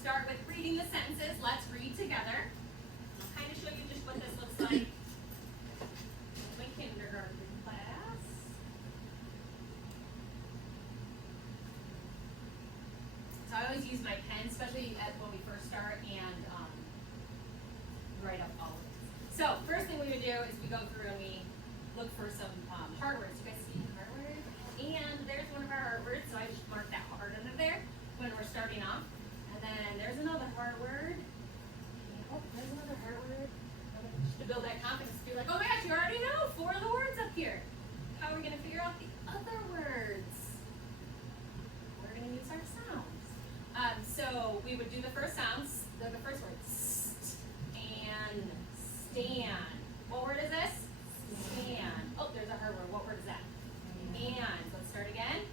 start with reading the sentences. Let's read together. I'll kind of show you just what this looks like in my kindergarten class. So I always use my pen, especially when we first start, and write up all of this. So first thing we would do is we go through and we look for some hard words. You guys see the hard word? And there's one of our hard words, so I just marked that hard under there when we're starting off. And then there's another hard word. Oh, there's another hard word. Just to build that confidence, to be like, oh my gosh, you already know 4 of the words up here. How are we going to figure out the other words? We're going to use our sounds. So we would do the first sounds, the first word, st and stand. What word is this? Stand. Oh, there's a hard word. What word is that? And. Let's start again.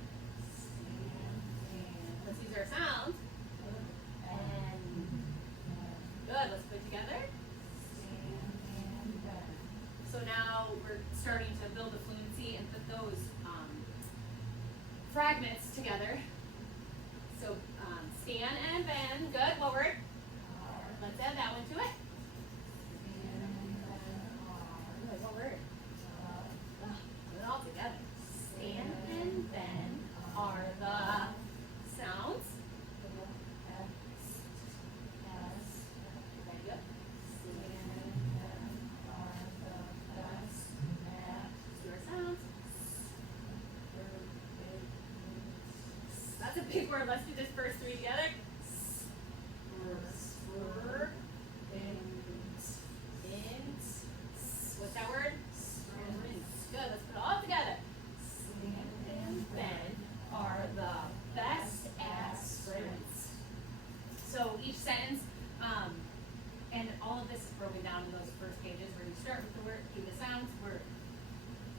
Let's use our sounds. And. Good. Let's put it together. So now we're starting to build a fluency and put those fragments together. So stand and bend. Good. What word? Let's add that one to it. Good. What word? Put it all together. Stand and bend are the sounds. Very good. Do our sounds. That's a big word. Let's do this first 3 together. What's that word? Good. Let's put it all together. Stand and bend are the best at sprints. So each sentence, and all of this is broken down in those first pages where you start with the word, do the sounds, word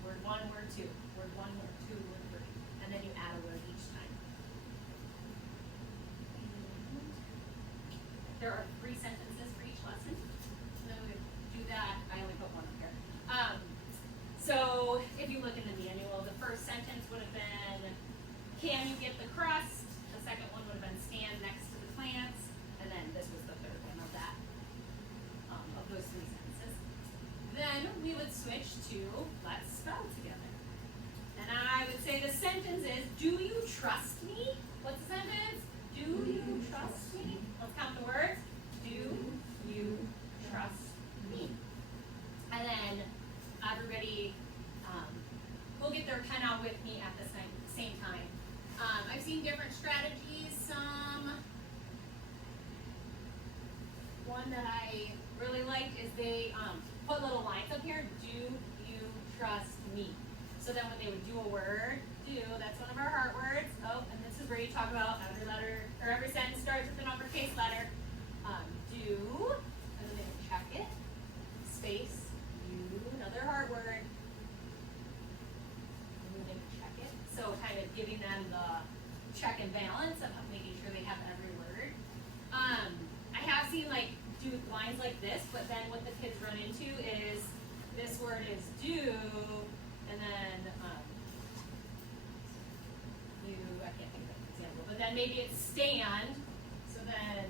1, word 2, word 1, word 2, word 3, and then you add a word each time. There are 3 sentences for each lesson. So then we do that. I only put 1 up here. So if you look in the manual, the first sentence would have been, can you get the crust? The second one would have been, stand next to the plants. And then this was the third one of that, of those 3 sentences. Then we would switch to, let's spell together. And I would say the sentence is, do you trust me? What's the sentence? Do you trust me? Let's count the words. Do you trust me? And then everybody will get their pen out with me at the same time. I've seen different strategies. One that I really liked is they put little lines up here. Do you trust me? So then when they would do a word, do, that's one of our heart words. Oh, and this is where you talk about every letter, or every sentence starts with an uppercase letter. Do, and then they would check it. Space, you, another heart word. And then they would check it. So kind of giving them the check and balance of making sure they have every word. I have seen like do lines like this, but then what the kids run into is this word is do, and then I can't think of an example, but then maybe it's stand, so then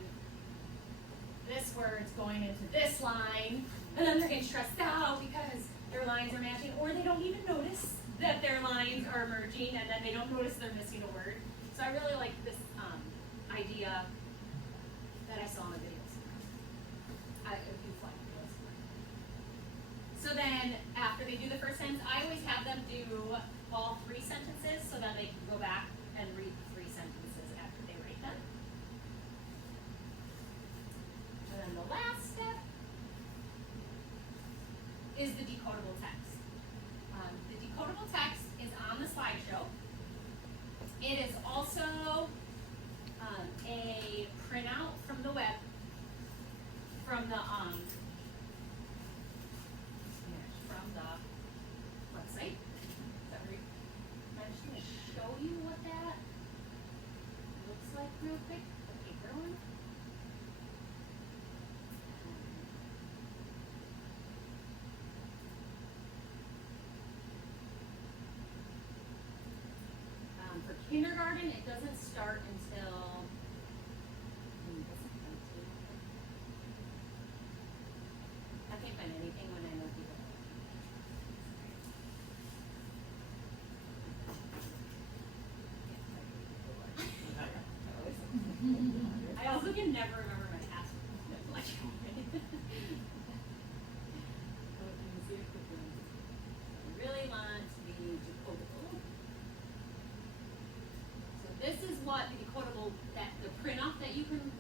this word's going into this line, and then they're getting stressed out because their lines are matching, or they don't even notice that their lines are merging, and then they don't notice they're missing a word. So I really like this idea that I saw in the videos. So then, after they do the first sentence, I always have them do all 3 sentences so that they can go back and read the 3 sentences after they write them. And then the last step is the decodable text. The decodable text is on the slideshow. It is also a printout from the web, from the website. I'm just going to show you what that looks like real quick. The paper one. For kindergarten, it doesn't start until I also can never remember my password. Like, I really want the decodable. So this is what the decodable, that the print off that you can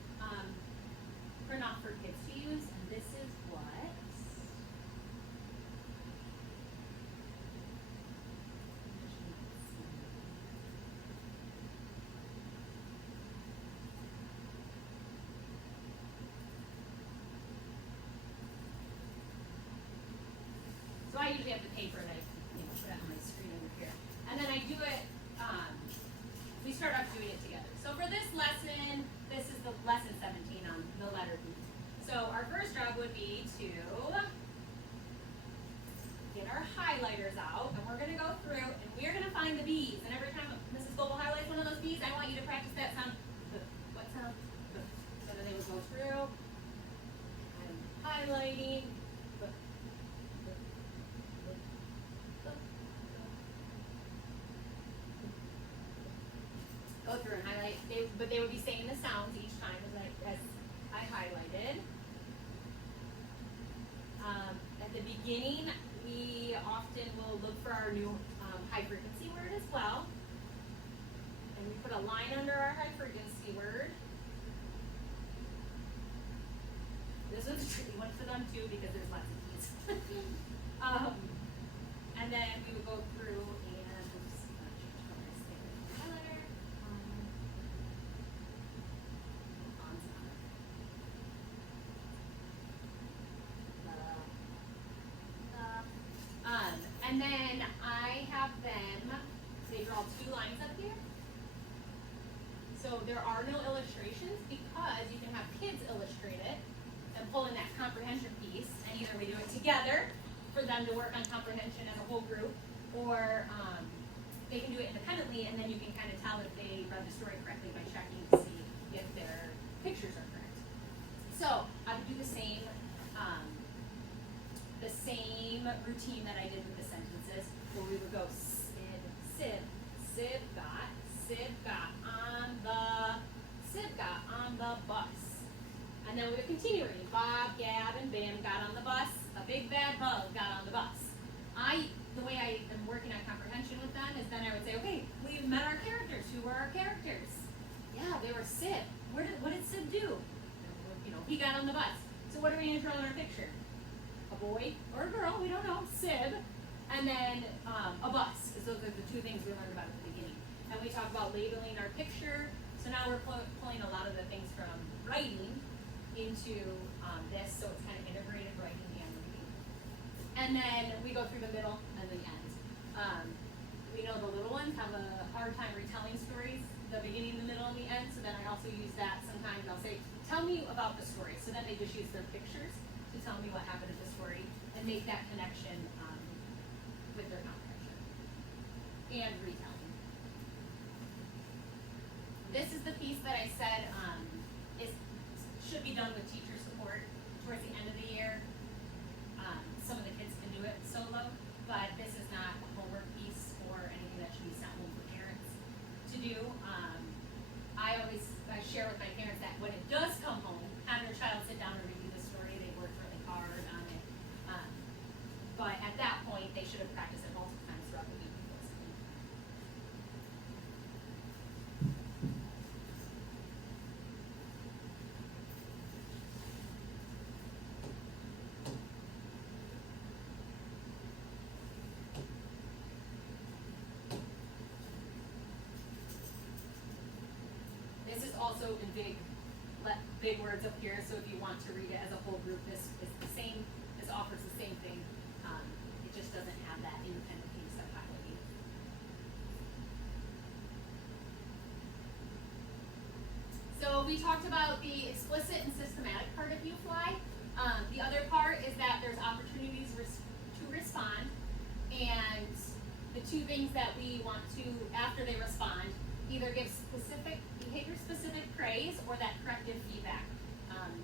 print off for kids to use, and this is what so I usually have the paper that I put on my screen over here. And then I do it, we start off doing it together. So for this lesson, this is the lesson 17 on the letter B. So our first job would be to get our highlighters out, and we're going to go through, and we're going to find the B's. And every time Mrs. Goebel highlights one of those B's, I want you to practice that sound. What sound? So then they would go through. I'm highlighting. Go through and highlight, but they would be saying the sounds each time as I highlighted. At the beginning, we often will look for our new high frequency word as well. And we put a line under our high frequency word. This one's a tricky one for them too because there's lots of keys. And then we would go through and oops, highlighter. And then I have them, they draw two lines up here. So there are no illustrations because you can have kids illustrate it and pull in that comprehension piece, and either we do it together for them to work on comprehension as a whole group, or they can do it independently, and then you can kind of tell if they read the story correctly by checking to see if their pictures are correct. So I would do the same routine that I did with the sentences, where we would go Sib got on the bus. And then we would continue reading. Bob, Gab, and Bam got on the bus. A big bad bug got on the bus. The way I am working on comprehension with them is then I would say, okay, we've met our characters. Who were our characters? Yeah, they were Sid. What did Sid do? He got on the bus. So what are we going to draw in our picture? A boy or a girl, we don't know, Sib, and then a bus, because those are the two things we learned about at the beginning. And we talk about labeling our picture, so now we're pulling a lot of the things from writing into this, so it's kind of integrated writing and reading. And then we go through the middle and the end. We know the little ones have a hard time retelling stories, the beginning, the middle, and the end, so then I also use that sometimes. I'll say, tell me about the story, so then they just use their pictures to tell me what happened in the story and make that connection with their comprehension and retelling. This is the piece that I said should be done with teacher support towards the end of the year. Some of the kids can do it solo, but this is not a homework piece or anything that should be sent home for parents to do. I share with my parents that when it does come home, have your child sit down and review the story. They worked really hard on it. But at that point, they should have practiced it multiple times throughout the week. This is also in big words up here, so if you want to read it as a whole group, this is the same. This offers the same thing. It just doesn't have that independent piece of highlighting. So we talked about the explicit and systematic part of UFLI. The other part is that there's opportunities to respond, and the two things that we want to, after they respond, either give specific, behavior-specific praise or that corrective feedback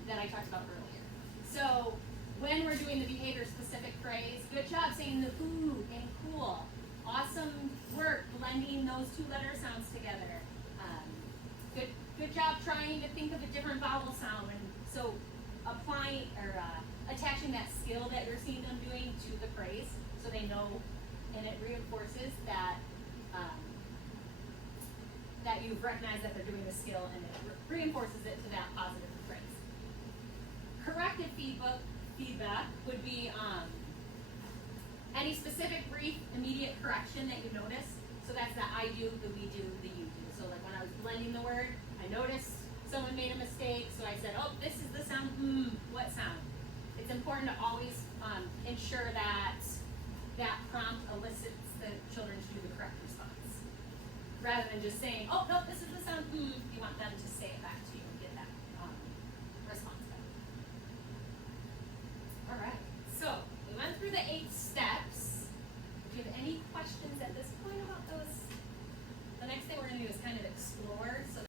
that I talked about earlier. So when we're doing the behavior-specific praise, good job saying the ooh and cool. Awesome work blending those two letter sounds together. Good job trying to think of a different vowel sound. And so applying or attaching that skill that you're seeing them doing to the phrase so they know, and it reinforces that that you've recognized that they're doing the skill, and it reinforces it to that positive phrase. Corrective feedback would be any specific, brief, immediate correction that you notice. So that's the I do, the we do, the you do. So like when I was blending the word, I noticed someone made a mistake, so I said, oh, this is the sound, what sound? It's important to always ensure that that prompt elicits the children to do the correct response. Rather than just saying, oh, no, this is the sound, you want them to say it back to you and get that response back. All right, so we went through the 8 steps. Do you have any questions at this point about